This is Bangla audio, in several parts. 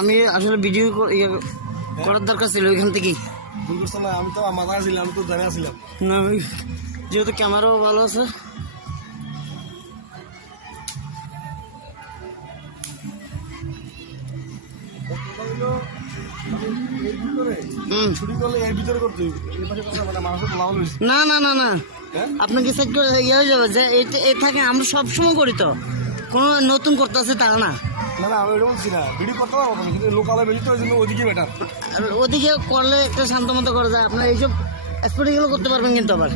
আমি আসলে ভিডিও করার দরকার ছিল ওইখান থেকেই। আমি তো মাথা ছিলাম, আমি তো জানা ছিলাম না, যেহেতু ক্যামেরাও ভালো আছে। না না না না, আপনাকে সেট করে ইয়ে হয়ে যাবে যে এই থাকে। আমরা সবসময় করি তো, কোনো নতুন করতে আছে তা না। না না, আমি ওইটা বলছি না, ভিডিও করতে পারবো না, কিন্তু লোকালে বেশি তো ওই জন্য ওদিকে বেটার। ওদিকে করলে একটা শান্ত মতো করা যায়। আপনার এইসব স্পোর্টিংগুলো করতে পারবেন কিন্তু আবার।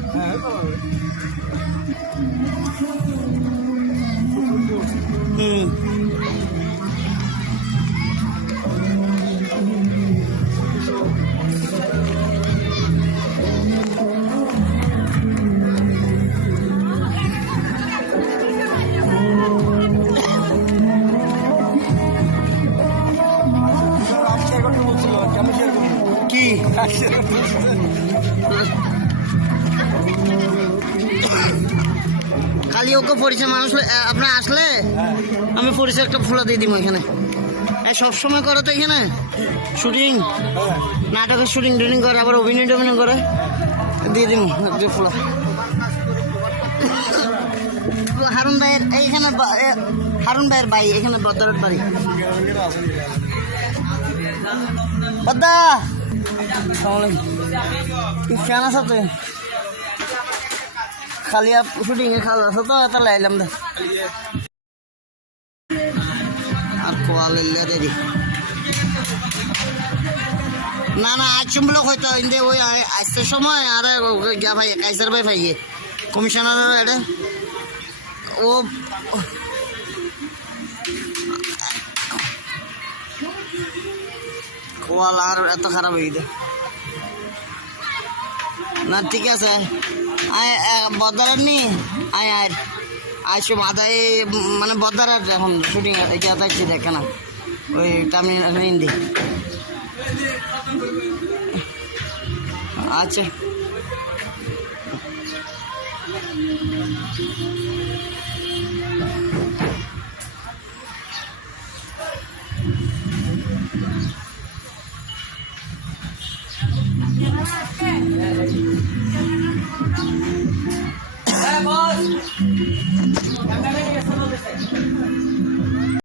হুম, কি খালি ওকে পরিচয় মানুষ আপনার আসলে আমি পরিচয় একটা ফোলা দিয়ে দিব এখানে। সবসময় করে তো এখানে শুটিং, নাটকের শুটিং টুটিং করে, আবার অভিনয় টভিনয় করে, দিয়ে দিব একটা ফোলা। হারুন ভাইয়ের এইখানে, হারুন ভাইয়ের ভাই এখানে বদরের বাড়ি। দাদা ফ্যান আছে তো, খালি শুটিং এ খাওয়া আছে তো, এটা লাইলাম দা আর কোয়াল দেরি। না না, আজ ব্লক হয়তো ইন্দে ওই আসতে সময় আর গা ভাই কাইসার ভাই ভাইয়ে কমিশনার এটা ও কোয়াল আর এত খারাপ হয়ে গেছে না। ঠিক আছে, বদারের নি আয় আর আইসো মাথায় মানে বদারের এখন শুটিং যাচ্ছি দেখে না ওই টার্মিনাল হিন্দি। আচ্ছা